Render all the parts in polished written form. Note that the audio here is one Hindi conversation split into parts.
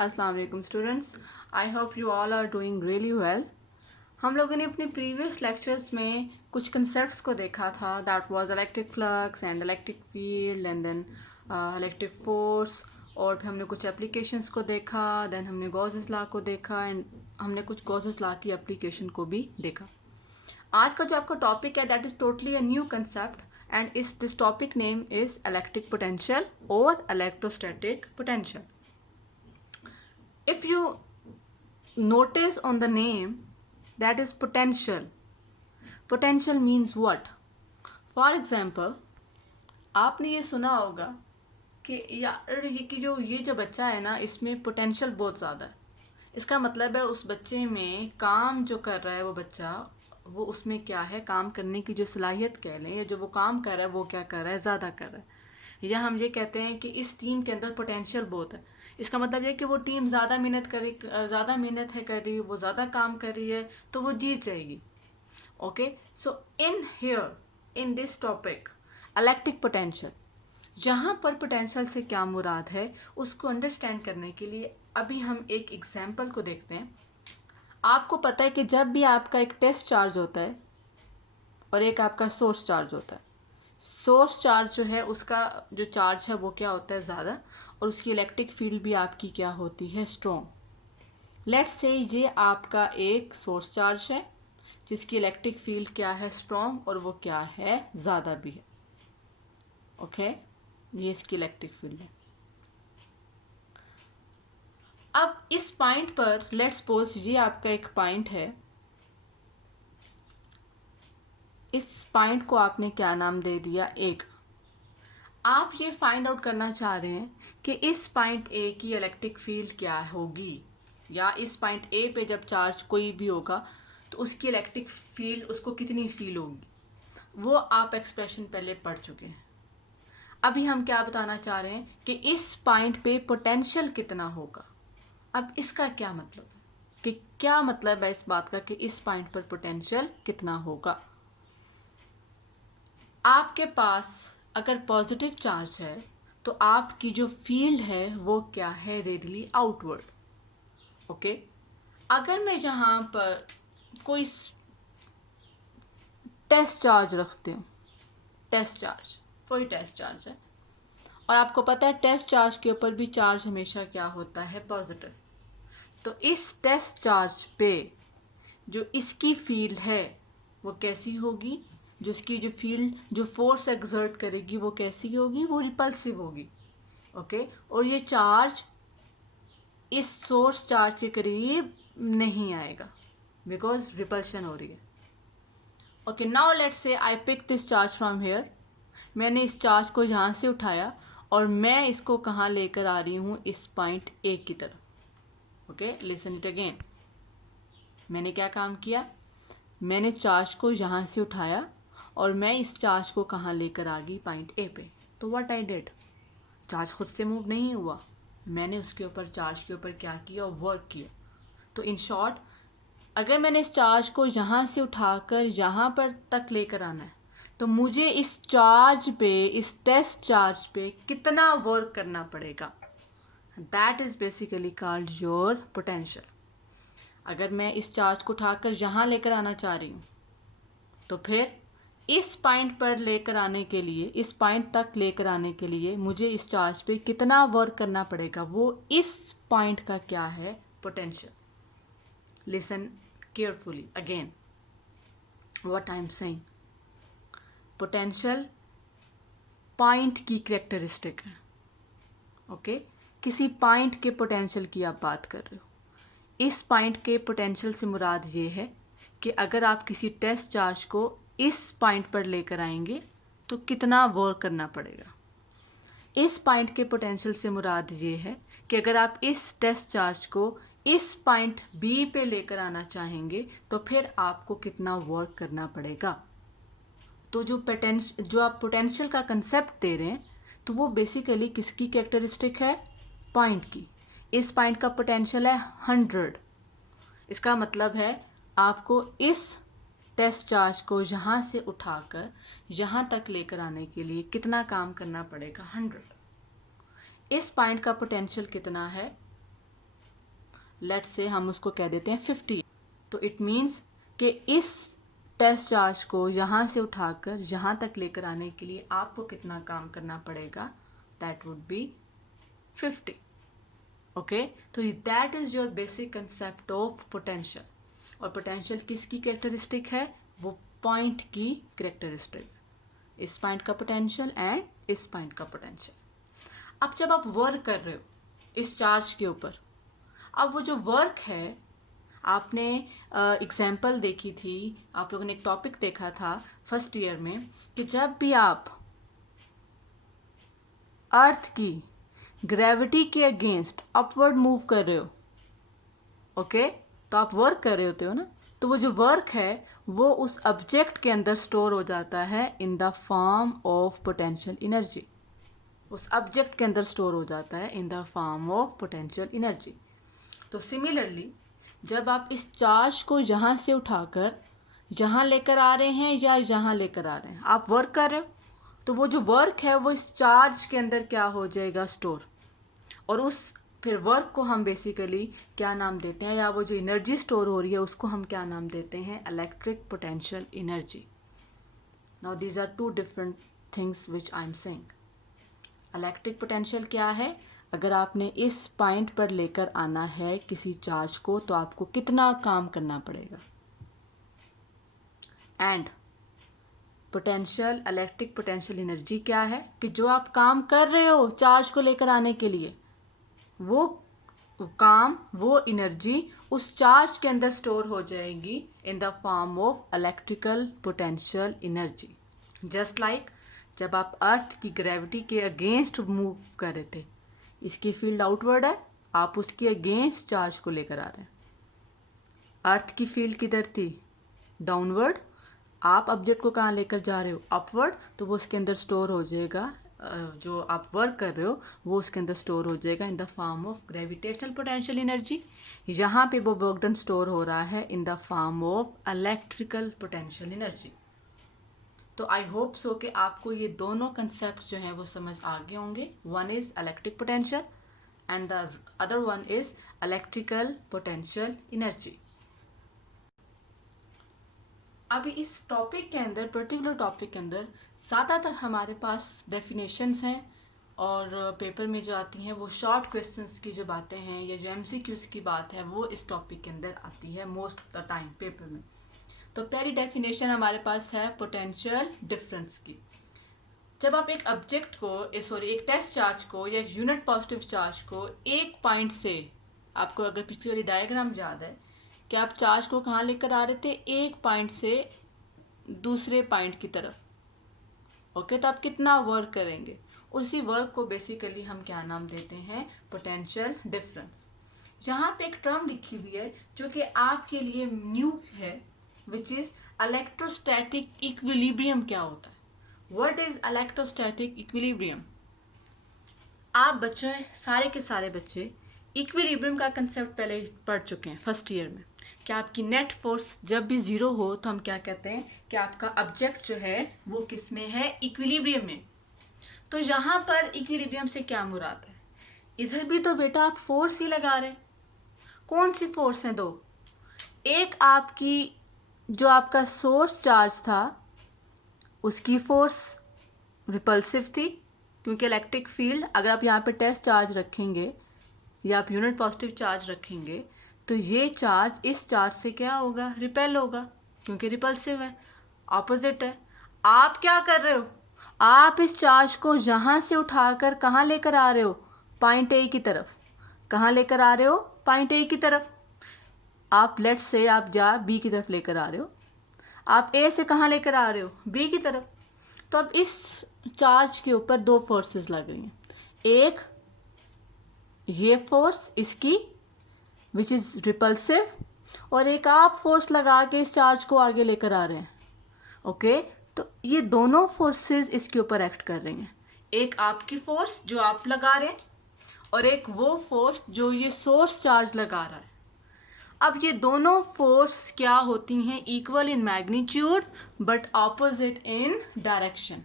अस्सलाम वालेकुम students, I hope you all are doing really well. हम लोगों ने अपने प्रीवियस लेक्चर्स में कुछ कंसेप्ट्स को देखा था, that was electric flux and electric field and then electric force, और फिर हमने कुछ एप्लीकेशंस को देखा, देन हमने गॉसेस लॉ को देखा एंड हमने कुछ गॉसेस लॉ की एप्लीकेशन को भी देखा। आज का जो आपका टॉपिक है that is totally a new concept and this topic name is electric potential और electrostatic potential. If you notice on the name, that is potential. Potential means what? For example, आपने ये सुना होगा कि यार ये जो बच्चा है ना, इसमें पोटेंशियल बहुत ज़्यादा है। इसका मतलब है उस बच्चे में काम जो कर रहा है वो बच्चा, वो उसमें क्या है, काम करने की जो सलाहियत कह लें, या जो वो काम कर रहा है वो क्या कर रहा है, ज़्यादा कर रहा है। या हम ये कहते हैं कि इस टीम के अंदर पोटेंशियल बहुत है। इसका मतलब ये कि वो टीम ज़्यादा मेहनत कर रही है, वो ज़्यादा काम कर रही है, तो वो जीत जाएगी। Okay, so in here in this topic electric potential, यहाँ पर पोटेंशियल से क्या मुराद है उसको अंडरस्टैंड करने के लिए अभी हम एक एग्जाम्पल को देखते हैं। आपको पता है कि जब भी आपका एक टेस्ट चार्ज होता है और एक आपका सोर्स चार्ज होता है, सोर्स चार्ज जो है उसका जो चार्ज है वो क्या होता है, ज़्यादा, और उसकी इलेक्ट्रिक फील्ड भी आपकी क्या होती है, स्ट्रॉन्ग। लेट्स से ये आपका एक सोर्स चार्ज है जिसकी इलेक्ट्रिक फील्ड क्या है, स्ट्रॉन्ग, और वो क्या है, ज़्यादा भी है। ओके, ये इसकी इलेक्ट्रिक फील्ड है। अब इस पॉइंट पर लेट्स सपोज ये आपका एक पॉइंट है, इस पॉइंट को आपने क्या नाम दे दिया, एक। आप ये फाइंड आउट करना चाह रहे हैं कि इस पॉइंट ए की इलेक्ट्रिक फील्ड क्या होगी, या इस पॉइंट ए पे जब चार्ज कोई भी होगा तो उसकी इलेक्ट्रिक फील्ड उसको कितनी फील होगी, वो आप एक्सप्रेशन पहले पढ़ चुके हैं। अभी हम क्या बताना चाह रहे हैं कि इस पॉइंट पे पोटेंशियल कितना होगा। अब इसका क्या मतलब है, कि क्या मतलब है इस बात का कि इस पॉइंट पर पोटेंशियल कितना होगा। आपके पास अगर पॉजिटिव चार्ज है तो आपकी जो फील्ड है वो क्या है, रेडियली आउटवर्ड। ओके, अगर मैं यहाँ पर कोई टेस्ट चार्ज रखती हूँ, कोई टेस्ट चार्ज है, और आपको पता है टेस्ट चार्ज के ऊपर भी चार्ज हमेशा क्या होता है, पॉजिटिव। तो इस टेस्ट चार्ज पे जो इसकी फील्ड है वो कैसी होगी, जो इसकी जो फील्ड जो फोर्स एक्सर्ट करेगी वो कैसी होगी, वो रिपल्सिव होगी। ओके, और ये चार्ज इस सोर्स चार्ज के करीब नहीं आएगा बिकॉज रिपल्शन हो रही है। Okay, now let's say I pick this charge from here. मैंने इस चार्ज को यहाँ से उठाया और मैं इसको कहाँ लेकर आ रही हूँ, इस पॉइंट ए की तरफ। Okay, listen it again. मैंने क्या काम किया, मैंने चार्ज को यहाँ से उठाया और मैं इस चार्ज को कहाँ लेकर आ गई, पॉइंट ए पे। तो व्हाट आई डिड, चार्ज खुद से मूव नहीं हुआ, मैंने उसके ऊपर चार्ज के ऊपर क्या किया, वर्क किया। तो इन शॉर्ट, अगर मैंने इस चार्ज को यहाँ से उठाकर यहाँ पर तक लेकर आना है तो मुझे इस चार्ज पे, इस टेस्ट चार्ज पे कितना वर्क करना पड़ेगा, that is basically called your potential. अगर मैं इस चार्ज को उठाकर यहाँ लेकर आना चाह रही हूँ तो फिर इस पॉइंट पर लेकर आने के लिए, इस पॉइंट तक लेकर आने के लिए मुझे इस चार्ज पे कितना वर्क करना पड़ेगा, वो इस पॉइंट का क्या है, potential. Listen carefully again what I am saying. Potential point की कैरेक्टरिस्टिक है। ओके, किसी पॉइंट के पोटेंशियल की आप बात कर रहे हो। इस पॉइंट के पोटेंशियल से मुराद ये है कि अगर आप किसी टेस्ट चार्ज को इस पॉइंट पर लेकर आएंगे तो कितना वर्क करना पड़ेगा। इस पॉइंट के पोटेंशियल से मुराद ये है कि अगर आप इस टेस्ट चार्ज को इस पॉइंट बी पे लेकर आना चाहेंगे तो फिर आपको कितना वर्क करना पड़ेगा। तो जो आप पोटेंशियल का कंसेप्ट दे रहे हैं तो वो बेसिकली किसकी कैरेक्टरिस्टिक है, पॉइंट की। इस पॉइंट का पोटेंशियल है 100। इसका मतलब है आपको इस टेस्ट चार्ज को यहाँ से उठाकर यहाँ तक लेकर आने के लिए कितना काम करना पड़ेगा, 100। इस पॉइंट का पोटेंशियल कितना है, लेट्स से हम उसको कह देते हैं 50, तो इट मीन्स कि इस टेस्ट चार्ज को यहाँ से उठाकर यहाँ तक लेकर आने के लिए आपको कितना काम करना पड़ेगा, दैट वुड बी 50. ओके, तो that is your basic concept of potential. और पोटेंशियल किसकी कैरेक्टरिस्टिक है, वो पॉइंट की कैरेक्टरिस्टिक. इस पॉइंट का पोटेंशियल एंड इस पॉइंट का पोटेंशियल. अब जब आप वर्क कर रहे हो इस चार्ज के ऊपर, अब वो जो वर्क है, आपने एग्जाम्पल देखी थी, आप लोगों ने एक टॉपिक देखा था फर्स्ट ईयर में कि जब भी आप अर्थ की ग्रेविटी के अगेंस्ट अपवर्ड मूव कर रहे हो, ओके, तो आप वर्क कर रहे होते हो ना, तो वो जो वर्क है वो उस ऑब्जेक्ट के अंदर स्टोर हो जाता है in the form of potential energy. उस ऑब्जेक्ट के अंदर स्टोर हो जाता है in the form of potential energy. तो सिमिलरली जब आप इस चार्ज को यहाँ से उठाकर यहाँ लेकर आ रहे हैं या यहाँ लेकर आ रहे हैं, आप वर्क कर रहे हो, तो वो जो वर्क है वो इस चार्ज के अंदर क्या हो जाएगा, स्टोर. और उस फिर वर्क को हम बेसिकली क्या नाम देते हैं, या वो जो एनर्जी स्टोर हो रही है उसको हम क्या नाम देते हैं, electric potential energy. Now these are two different things which I am saying. Electric potential क्या है, अगर आपने इस पॉइंट पर लेकर आना है किसी चार्ज को तो आपको कितना काम करना पड़ेगा. And potential, electric potential energy क्या है कि जो आप काम कर रहे हो चार्ज को लेकर आने के लिए, वो काम, वो एनर्जी उस चार्ज के अंदर स्टोर हो जाएगी इन the form of electrical potential energy. Just like जब आप अर्थ की ग्रेविटी के अगेंस्ट मूव कर रहे थे, इसकी फील्ड आउटवर्ड है, आप उसके अगेंस्ट चार्ज को लेकर आ रहे हैं. अर्थ की फील्ड किधर थी, डाउनवर्ड, आप ऑब्जेक्ट को कहाँ लेकर जा रहे हो, अपवर्ड, तो वो उसके अंदर स्टोर हो जाएगा, जो आप वर्क कर रहे हो वो उसके अंदर स्टोर हो जाएगा इन the form of gravitational potential energy. यहाँ पे वो वर्क डन स्टोर हो रहा है in the form of electrical potential energy. तो आई होप सो कि आपको ये दोनों कंसेप्ट जो हैं वो समझ आ गए होंगे. One is electric potential and the other one is electrical potential energy. अभी इस टॉपिक के अंदर, पर्टिकुलर टॉपिक के अंदर ज़्यादातर हमारे पास डेफिनेशंस हैं और पेपर में जो आती हैं वो शॉर्ट क्वेश्चंस की जो बातें हैं या जो एमसीक्यूज़ की बात है वो इस टॉपिक के अंदर आती है most of the time paper में. तो पहली डेफिनेशन हमारे पास है पोटेंशियल डिफरेंस की. जब आप एक ऑब्जेक्ट को एक टेस्ट चार्ज को या एक यूनिट पॉजिटिव चार्ज को एक पॉइंट से, आपको अगर पिछली वाली डायग्राम याद है कि आप चार्ज को कहाँ लेकर आ रहे थे, एक पॉइंट से दूसरे पॉइंट की तरफ, ओके, तो आप कितना वर्क करेंगे, उसी वर्क को बेसिकली हम क्या नाम देते हैं, पोटेंशियल डिफरेंस. यहाँ पे एक टर्म लिखी हुई है जो कि आपके लिए न्यू है, विच इज़ इलेक्ट्रोस्टैटिक इक्विलिब्रियम. क्या होता है, व्हाट इज़ इलेक्ट्रोस्टैटिक इक्विलिब्रियम. आप बच्चे, सारे के सारे बच्चे इक्विलिब्रियम का कंसेप्ट पहले पढ़ चुके हैं फर्स्ट ईयर में कि आपकी नेट फोर्स जब भी ज़ीरो हो तो हम क्या कहते हैं कि आपका ऑब्जेक्ट जो है वो किस में है, इक्विलिब्रियम में. तो यहाँ पर इक्विलिब्रियम से क्या मुराद है, इधर भी तो बेटा आप फोर्स ही लगा रहे हैं. कौन सी फोर्स हैं, दो. एक आपकी जो आपका सोर्स चार्ज था उसकी फोर्स रिपल्सिव थी, क्योंकि इलेक्ट्रिक फील्ड, अगर आप यहाँ पे टेस्ट चार्ज रखेंगे या आप यूनिट पॉजिटिव चार्ज रखेंगे तो ये चार्ज इस चार्ज से क्या होगा, रिपेल होगा, क्योंकि रिपल्सिव है, ऑपोजिट है. आप क्या कर रहे हो, आप इस चार्ज को यहाँ से उठाकर कहाँ लेकर आ रहे हो, पॉइंट ए की तरफ. कहाँ लेकर आ रहे हो, पॉइंट ए की तरफ. आप लेट्स से आप जा बी की तरफ लेकर आ रहे हो, आप ए से कहाँ लेकर आ रहे हो, बी की तरफ. तो अब इस चार्ज के ऊपर दो फोर्सेस लग रही हैं. एक ये फोर्स इसकी विच इज़ रिपल्सिव, और एक आप फोर्स लगा के इस चार्ज को आगे लेकर आ रहे हैं, ओके. तो ये दोनों फोर्सेस इसके ऊपर एक्ट कर रही हैं. एक आपकी फोर्स जो आप लगा रहे हैं और एक वो फोर्स जो ये सोर्स चार्ज लगा रहा है. अब ये दोनों फोर्स क्या होती हैं, equal in magnitude but opposite in direction.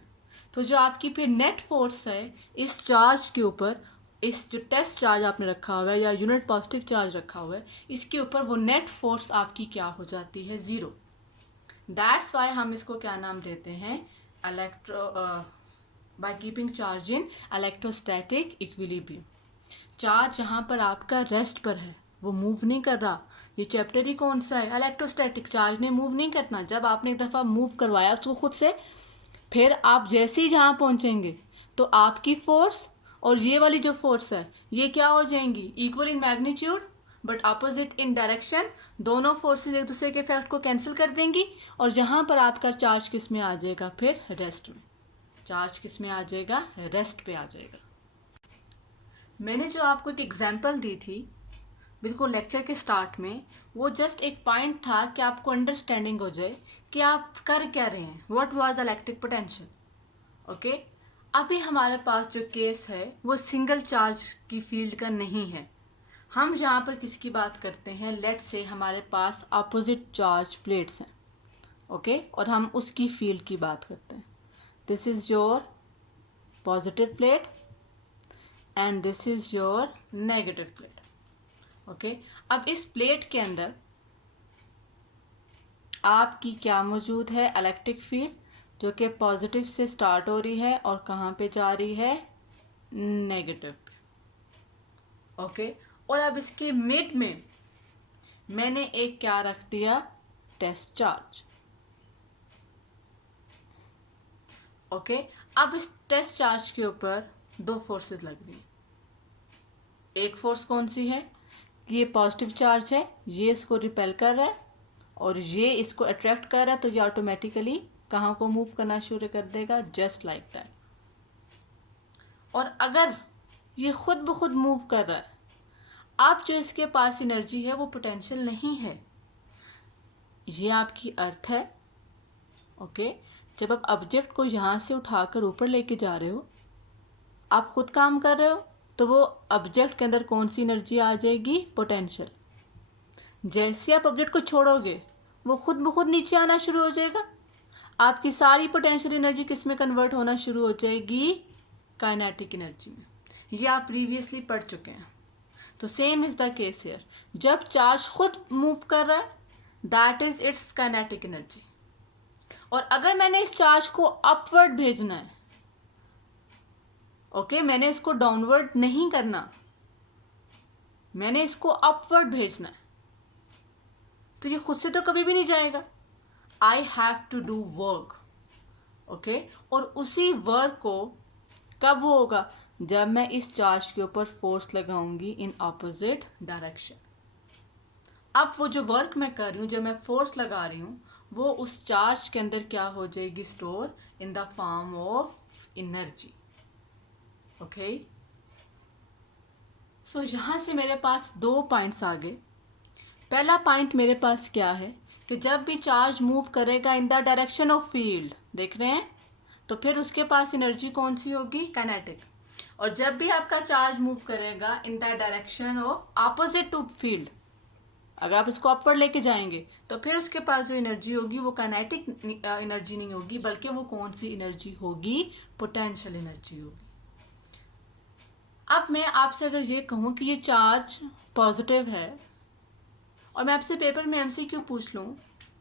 तो जो आपकी फिर नेट फोर्स है इस चार्ज के ऊपर, इस जो टेस्ट चार्ज आपने रखा हुआ है या यूनिट पॉजिटिव चार्ज रखा हुआ है, इसके ऊपर वो नेट फोर्स आपकी क्या हो जाती है, ज़ीरो। दैट्स वाई हम इसको क्या नाम देते हैं, by keeping charge in electrostatic equilibrium. Charge जहाँ पर आपका रेस्ट पर है, वो मूव नहीं कर रहा। ये चैप्टर ही कौन सा है, इलेक्ट्रोस्टैटिक। चार्ज ने मूव नहीं करना। जब आपने एक दफ़ा मूव करवाया उसको खुद से, फिर आप जैसे ही जहाँ पहुँचेंगे तो आपकी फोर्स और ये वाली जो फोर्स है ये क्या हो जाएंगी, equal in magnitude but opposite in direction. दोनों फोर्सेस एक दूसरे के इफेक्ट को कैंसिल कर देंगी और जहाँ पर आपका चार्ज किस में आ जाएगा, फिर रेस्ट में। चार्ज किस में आ जाएगा, रेस्ट पे आ जाएगा। मैंने जो आपको एक एग्जांपल दी थी बिल्कुल लेक्चर के स्टार्ट में, वो जस्ट एक पॉइंट था कि आपको अंडरस्टैंडिंग हो जाए कि आप कर क्या रहे हैं, what was electric potential. Okay, अभी हमारे पास जो केस है वो सिंगल चार्ज की फील्ड का नहीं है। हम यहाँ पर किसकी बात करते हैं, लेट्स से हमारे पास अपोजिट चार्ज प्लेट्स हैं। ओके, और हम उसकी फील्ड की बात करते हैं। This is your positive plate and this is your negative plate. Okay, अब इस प्लेट के अंदर आपकी क्या मौजूद है, इलेक्ट्रिक फील्ड, जो कि पॉजिटिव से स्टार्ट हो रही है और कहाँ पे जा रही है, नेगेटिव पे। ओके, और अब इसके मिड में मैंने एक क्या रख दिया, टेस्ट चार्ज। ओके, अब इस टेस्ट चार्ज के ऊपर दो फोर्सेस लग रही हैं। एक फोर्स कौन सी है, ये पॉजिटिव चार्ज है, ये इसको रिपेल कर रहा है और ये इसको अट्रैक्ट कर रहा है, तो ये ऑटोमेटिकली कहाँ को मूव करना शुरू कर देगा, जस्ट लाइक दैट। और अगर ये खुद ब खुद मूव कर रहा है, अब जो इसके पास एनर्जी है वो पोटेंशियल नहीं है, ये आपकी अर्थ है। ओके, जब आप ऑब्जेक्ट को यहाँ से उठाकर ऊपर लेके जा रहे हो, आप खुद काम कर रहे हो, तो वो ऑब्जेक्ट के अंदर कौन सी एनर्जी आ जाएगी, पोटेंशियल। जैसे आप ऑब्जेक्ट को छोड़ोगे वो खुद ब खुद नीचे आना शुरू हो जाएगा। आपकी सारी पोटेंशियल एनर्जी किस में कन्वर्ट होना शुरू हो जाएगी, काइनेटिक एनर्जी में। ये आप प्रीवियसली पढ़ चुके हैं। तो same is the case here, जब चार्ज खुद मूव कर रहा है that is it's kinetic energy. और अगर मैंने इस चार्ज को अपवर्ड भेजना है, ओके, मैंने इसको डाउनवर्ड नहीं करना, मैंने इसको अपवर्ड भेजना है, तो ये खुद से तो कभी भी नहीं जाएगा। I have to do work. Okay, और उसी वर्क को कब होगा, जब मैं इस चार्ज के ऊपर फोर्स लगाऊंगी इन ऑपोजिट डायरेक्शन। अब वो जो वर्क मैं कर रही हूँ, जब मैं फोर्स लगा रही हूँ, वो उस चार्ज के अंदर क्या हो जाएगी, store in the form of energy. Okay, so यहाँ से मेरे पास दो पॉइंट्स आ गए। पहला पॉइंट मेरे पास क्या है कि जब भी चार्ज मूव करेगा in the direction of field, देख रहे हैं, तो फिर उसके पास एनर्जी कौन सी होगी, काइनेटिक। और जब भी आपका चार्ज मूव करेगा in the direction of opposite to field, अगर आप इसको अपवर्ड लेके जाएंगे, तो फिर उसके पास जो एनर्जी होगी वो काइनेटिक एनर्जी नहीं होगी, बल्कि वो कौन सी एनर्जी होगी, पोटेंशियल एनर्जी होगी। अब मैं आपसे अगर ये कहूँ कि ये चार्ज पॉजिटिव है और मैं आपसे पेपर में एमसीक्यू पूछ लूँ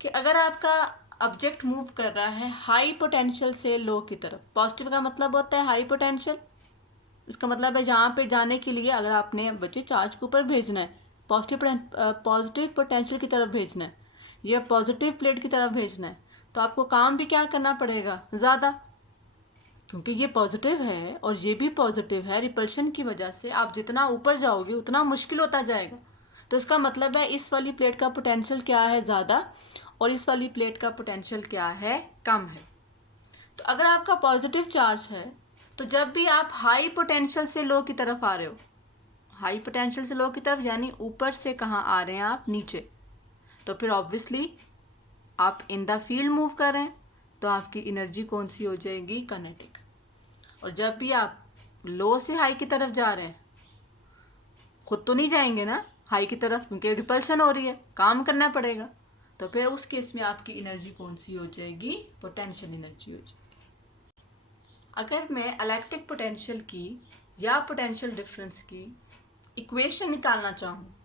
कि अगर आपका ऑब्जेक्ट मूव कर रहा है हाई पोटेंशियल से लो की तरफ, पॉजिटिव का मतलब होता है हाई पोटेंशियल, इसका मतलब है यहाँ पे जाने के लिए अगर आपने बच्चे चार्ज के ऊपर भेजना है, पॉजिटिव पोटेंशियल की तरफ भेजना है या पॉजिटिव प्लेट की तरफ भेजना है, तो आपको काम भी क्या करना पड़ेगा, ज़्यादा, क्योंकि ये पॉजिटिव है और ये भी पॉजिटिव है। रिपल्शन की वजह से आप जितना ऊपर जाओगे उतना मुश्किल होता जाएगा। तो इसका मतलब है इस वाली प्लेट का पोटेंशियल क्या है, ज़्यादा, और इस वाली प्लेट का पोटेंशियल क्या है, कम है। तो अगर आपका पॉजिटिव चार्ज है, तो जब भी आप हाई पोटेंशियल से लो की तरफ आ रहे हो, हाई पोटेंशियल से लो की तरफ यानी ऊपर से कहाँ आ रहे हैं आप, नीचे, तो फिर ऑब्वियसली आप इन द फील्ड मूव कर रहे हैं, तो आपकी एनर्जी कौन सी हो जाएगी, काइनेटिक। और जब भी आप लो से हाई की तरफ जा रहे हैं, खुद तो नहीं जाएंगे ना हाई की तरफ, क्योंकि रिपल्शन हो रही है, काम करना पड़ेगा, तो फिर उस केस में आपकी एनर्जी कौन सी हो जाएगी, पोटेंशियल एनर्जी हो जाएगी। अगर मैं इलेक्ट्रिक पोटेंशियल की या पोटेंशियल डिफरेंस की इक्वेशन निकालना चाहूँ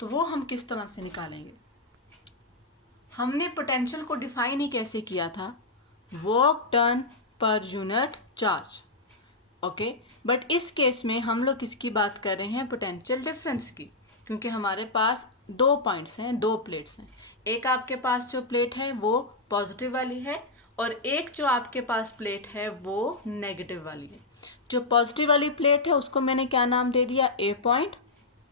तो वो हम किस तरह से निकालेंगे? हमने पोटेंशियल को डिफाइन ही कैसे किया था? Work done per unit charge, okay. But इस केस में हम लोग किसकी बात कर रहे हैं? पोटेंशियल डिफरेंस की, क्योंकि हमारे पास दो पॉइंट्स हैं, दो प्लेट्स हैं। एक आपके पास जो प्लेट है वो पॉजिटिव वाली है और एक जो आपके पास प्लेट है वो नेगेटिव वाली है। जो पॉजिटिव वाली प्लेट है उसको मैंने क्या नाम दे दिया? ए पॉइंट,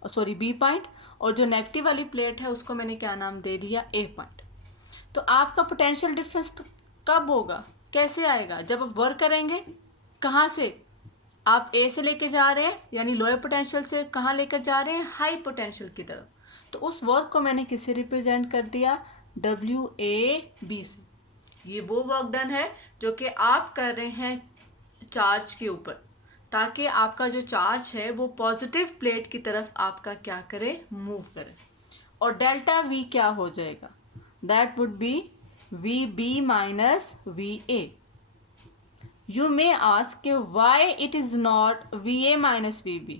सॉरी बी पॉइंट। और जो नेगेटिव वाली प्लेट है उसको मैंने क्या नाम दे दिया? ए पॉइंट। तो आपका पोटेंशियल डिफरेंस कब होगा, कैसे आएगा? जब आप वर्क करेंगे। कहाँ से? आप ए से लेके जा रहे हैं, यानी लोअर पोटेंशियल से कहाँ लेकर जा रहे हैं? हाई पोटेंशियल की तरफ। तो उस वर्क को मैंने किससे रिप्रेजेंट कर दिया? WAB से। ये वो वर्क डन है जो कि आप कर रहे हैं चार्ज के ऊपर, ताकि आपका जो चार्ज है वो पॉजिटिव प्लेट की तरफ आपका क्या करे? मूव करे। और डेल्टा V क्या हो जाएगा? That would be VB minus VA। You may ask why it is not VA minus VB।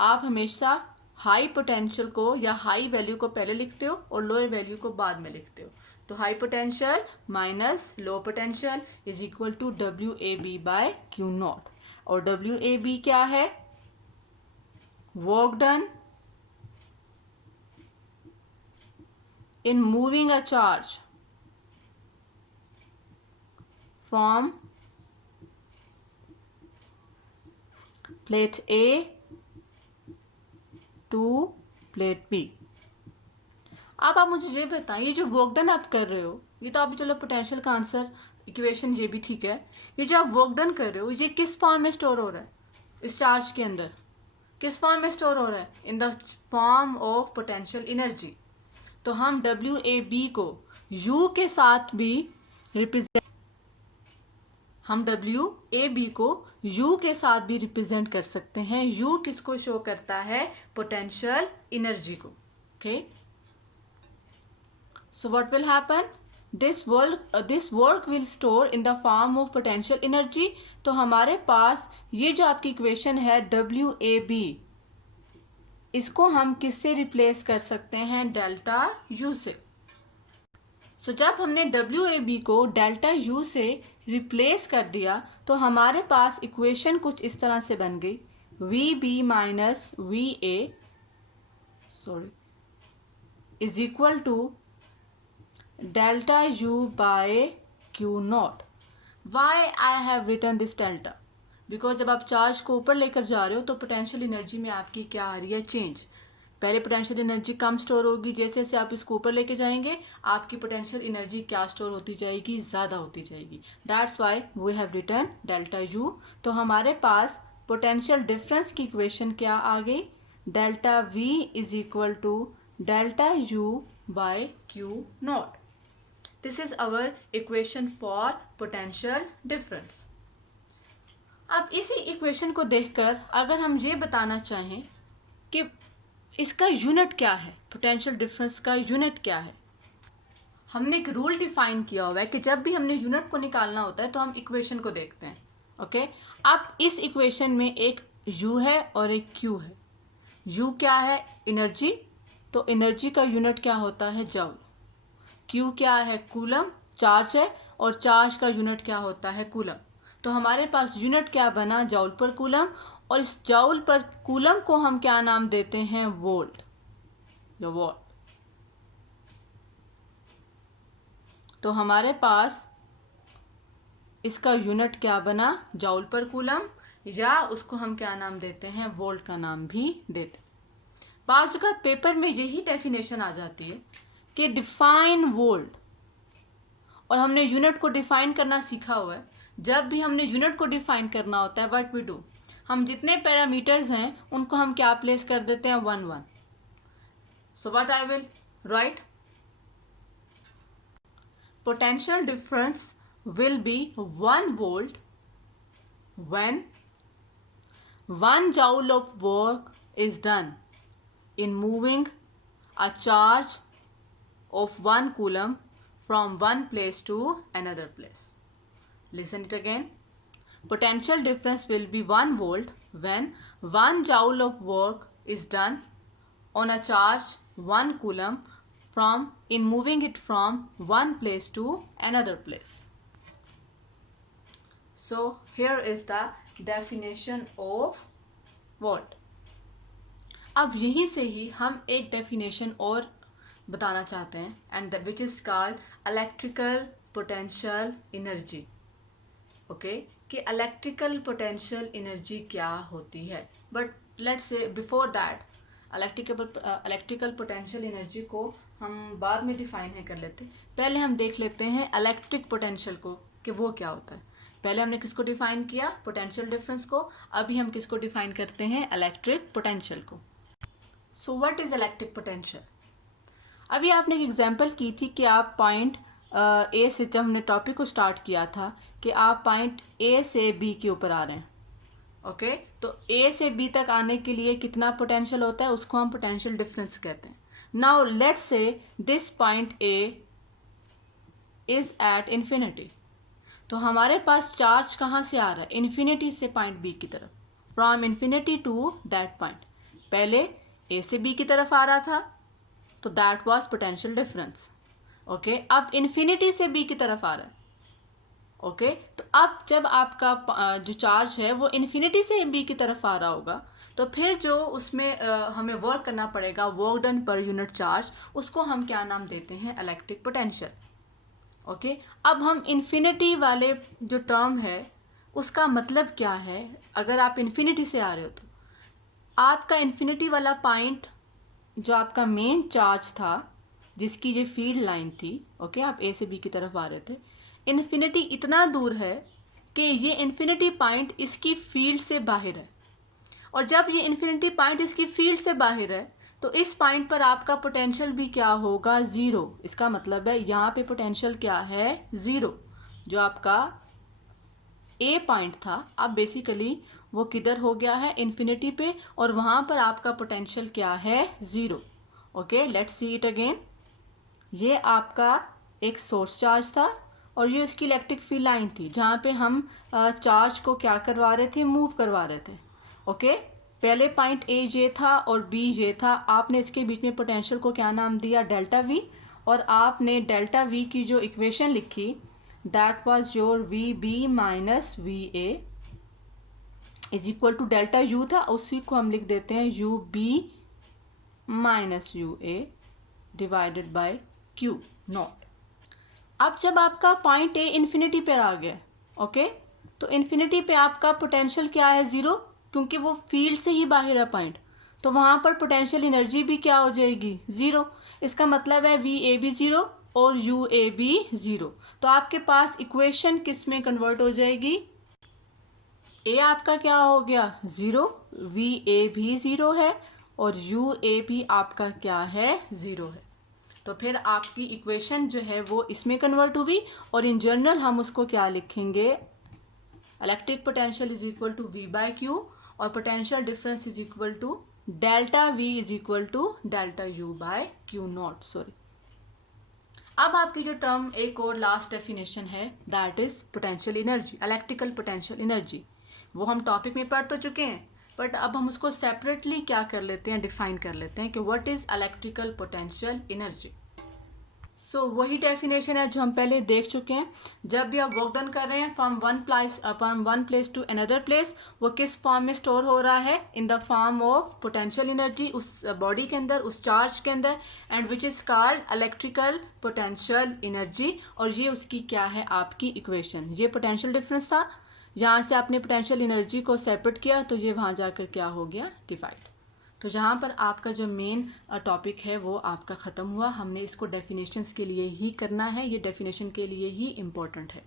आप हमेशा हाई पोटेंशियल को या हाई वैल्यू को पहले लिखते हो और लोअर वैल्यू को बाद में लिखते हो। तो high potential minus low potential is equal to WAB by Q0। और WAB क्या है? Work done in moving a charge from plate A to plate B। अब आप मुझे ये बताएं, ये जो वर्क डन आप कर रहे हो, ये तो आप चलो पोटेंशियल का आंसर इक्वेशन ये भी ठीक है। ये जो आप वर्क डन कर रहे हो ये किस फॉर्म में स्टोर हो रहा है? इस चार्ज के अंदर किस फॉर्म में स्टोर हो रहा है? In the form of potential energy. तो हम WAB को U के साथ भी रिप्रेजेंट रिप्रेजेंट कर सकते हैं। U किसको शो करता है? पोटेंशियल एनर्जी को, okay. So what will happen? This work will store in the form of potential energy। तो हमारे पास ये जो आपकी इक्वेशन है WAB, इसको हम किससे रिप्लेस कर सकते हैं? डेल्टा U से। सो जब हमने WAB को डेल्टा U से रिप्लेस कर दिया तो हमारे पास इक्वेशन कुछ इस तरह से बन गई, VB minus VA is equal to delta U by Q0। Why I have written this delta? Because जब आप चार्ज को ऊपर लेकर जा रहे हो तो पोटेंशियल एनर्जी में आपकी क्या आ रही है? चेंज। पहले पोटेंशियल एनर्जी कम स्टोर होगी, जैसे जैसे आप इसको ऊपर लेके जाएंगे आपकी पोटेंशियल एनर्जी क्या स्टोर होती जाएगी? ज़्यादा होती जाएगी। That's why we have written delta U। तो हमारे पास पोटेंशियल डिफरेंस की इक्वेशन क्या आ गई? Delta V is equal to delta U by Q0। This is our equation for potential difference। अब इसी इक्वेशन को देखकर अगर हम ये बताना चाहें कि इसका यूनिट क्या है, पोटेंशियल डिफरेंस का यूनिट क्या है, हमने एक रूल डिफाइन किया हुआ है कि जब भी हमने यूनिट को निकालना होता है तो हम इक्वेशन को देखते हैं, ओके। अब इस इक्वेशन में एक U है और एक Q है। U क्या है? एनर्जी। तो एनर्जी का यूनिट क्या होता है? जूल। Q क्या है? कूलम, चार्ज है, और चार्ज का यूनिट क्या होता है? कूलम। तो हमारे पास यूनिट क्या बना? जूल पर कूलम। और इस जूल पर कूलम को हम क्या नाम देते हैं? वोल्ट, या वॉट। तो हमारे पास इसका यूनिट क्या बना? जूल पर कूलम, या उसको हम क्या नाम देते हैं? वोल्ट का नाम भी देते। बाज़ जगह पेपर में यही डेफिनेशन आ जाती है कि डिफाइन वोल्ट, और हमने यूनिट को डिफाइन करना सीखा हुआ है। जब भी हमने यूनिट को डिफाइन करना होता है, व्हाट वी डू, हम जितने पैरामीटर्स हैं उनको हम क्या प्लेस कर देते हैं? 1 1। So what I will write, potential difference will be 1 volt when 1 joule of work is done in moving a charge of 1 coulomb from one place to another place. Listen it again. Potential difference will be 1 volt when 1 joule of work is done on a charge 1 coulomb from in moving it from one place to another place. So here is the definition of what. अब यहीं से ही हम एक डेफिनेशन और बताना चाहते हैं, and which is called electrical potential energy. Okay, कि इलेक्ट्रिकल पोटेंशियल एनर्जी क्या होती है. But let's say before that electrical potential energy को हम बाद में डिफाइन है कर लेते. पहले हम देख लेते हैं इलेक्ट्रिक पोटेंशियल को कि वो क्या होता है. पहले हमने किसको डिफाइन किया, पोटेंशियल डिफरेंस को. अभी हम किसको डिफाइन करते हैं, इलेक्ट्रिक पोटेंशियल को. So what is electric potential. अभी आपने एक एग्जांपल की थी कि आप पॉइंट ए से, जब हमने टॉपिक को स्टार्ट किया था कि आप पॉइंट ए से बी के ऊपर आ रहे हैं. ओके, तो ए से बी तक आने के लिए कितना पोटेंशियल होता है, उसको हम पोटेंशियल डिफरेंस कहते हैं. नाउ लेट्स से this point A is at infinity. तो हमारे पास चार्ज कहाँ से आ रहा है, इन्फिनिटी से पॉइंट बी की तरफ, from infinity to that point. पहले ए से बी की तरफ आ रहा था, तो that was potential difference. Okay, अब इन्फिनिटी से बी की तरफ आ रहा है. ओके, तो अब जब आपका जो चार्ज है वो इन्फिनिटी से बी की तरफ आ रहा होगा, तो फिर जो उसमें हमें वर्क करना पड़ेगा, work done per unit charge, उसको हम क्या नाम देते हैं, इलेक्ट्रिक पोटेंशियल. ओके, अब हम इन्फिनिटी वाले जो टर्म है उसका मतलब क्या है. अगर आप इन्फिनिटी से आ रहे हो तो आपका इन्फिनिटी वाला पॉइंट जो आपका मेन चार्ज था, जिसकी ये फील्ड लाइन थी, ओके, आप ए से बी की तरफ आ रहे थे, इन्फिनिटी इतना दूर है कि ये इन्फिनिटी पॉइंट इसकी फील्ड से बाहर है. और जब ये इन्फिनिटी पॉइंट इसकी फील्ड से बाहर है तो इस पॉइंट पर आपका पोटेंशियल भी क्या होगा, ज़ीरो. इसका मतलब है यहाँ पे पोटेंशियल क्या है, ज़ीरो. जो आपका ए पॉइंट था, अब बेसिकली वो किधर हो गया है, इन्फिनिटी पे, और वहाँ पर आपका पोटेंशियल क्या है, zero. Okay, let's see it again. ये आपका एक सोर्स चार्ज था और ये इसकी इलेक्ट्रिक फील्ड लाइन थी जहाँ पे हम चार्ज को क्या करवा रहे थे, मूव करवा रहे थे. ओके, पहले पॉइंट ए ये था और बी ये था. आपने इसके बीच में पोटेंशियल को क्या नाम दिया, डेल्टा वी. और आपने डेल्टा वी की जो इक्वेशन लिखी, that was your V B minus V A is equal to delta U था, उसी को हम लिख देते हैं U B minus U A divided by Q naught. अब जब आपका पॉइंट ए इन्फिनिटी पर आ गया, ओके, तो इन्फिनिटी पे आपका पोटेंशियल क्या है, ज़ीरो, क्योंकि वो फील्ड से ही बाहर है पॉइंट. तो वहाँ पर पोटेंशियल एनर्जी भी क्या हो जाएगी, ज़ीरो. इसका मतलब है वी ए भी ज़ीरो और यू ए भी ज़ीरो. तो आपके पास इक्वेशन किस में कन्वर्ट हो जाएगी, ए आपका क्या हो गया, ज़ीरो, वी ए भी ज़ीरो है और यू ए भी आपका क्या है, ज़ीरो है. तो फिर आपकी इक्वेशन जो है वो इसमें कन्वर्ट हुई, और इन जनरल हम उसको क्या लिखेंगे, electric potential is equal to V by Q, और potential difference is equal to delta V is equal to delta U by Q naught. Sorry, अब आपकी जो टर्म एक और लास्ट डेफिनेशन है, that is potential energy, electrical potential energy. वो हम टॉपिक में पढ़ तो चुके हैं, बट अब हम उसको सेपरेटली क्या कर लेते हैं, डिफाइन कर लेते हैं कि what is electrical potential energy. So वही डेफिनेशन है जो हम पहले देख चुके हैं. जब भी आप वर्क डन कर रहे हैं from one place to another place, वो किस फॉर्म में स्टोर हो रहा है, in the form of potential energy, उस बॉडी के अंदर, उस चार्ज के अंदर, and which is called electrical potential energy. और ये उसकी क्या है, आपकी इक्वेशन. ये पोटेंशियल डिफरेंस था, यहाँ से आपने पोटेंशियल एनर्जी को सेपरेट किया तो ये वहाँ जाकर क्या हो गया, डिवाइड. तो जहाँ पर आपका जो मेन टॉपिक है वो आपका ख़त्म हुआ. हमने इसको डेफिनेशंस के लिए ही करना है, ये डेफिनेशन के लिए ही इम्पोर्टेंट है.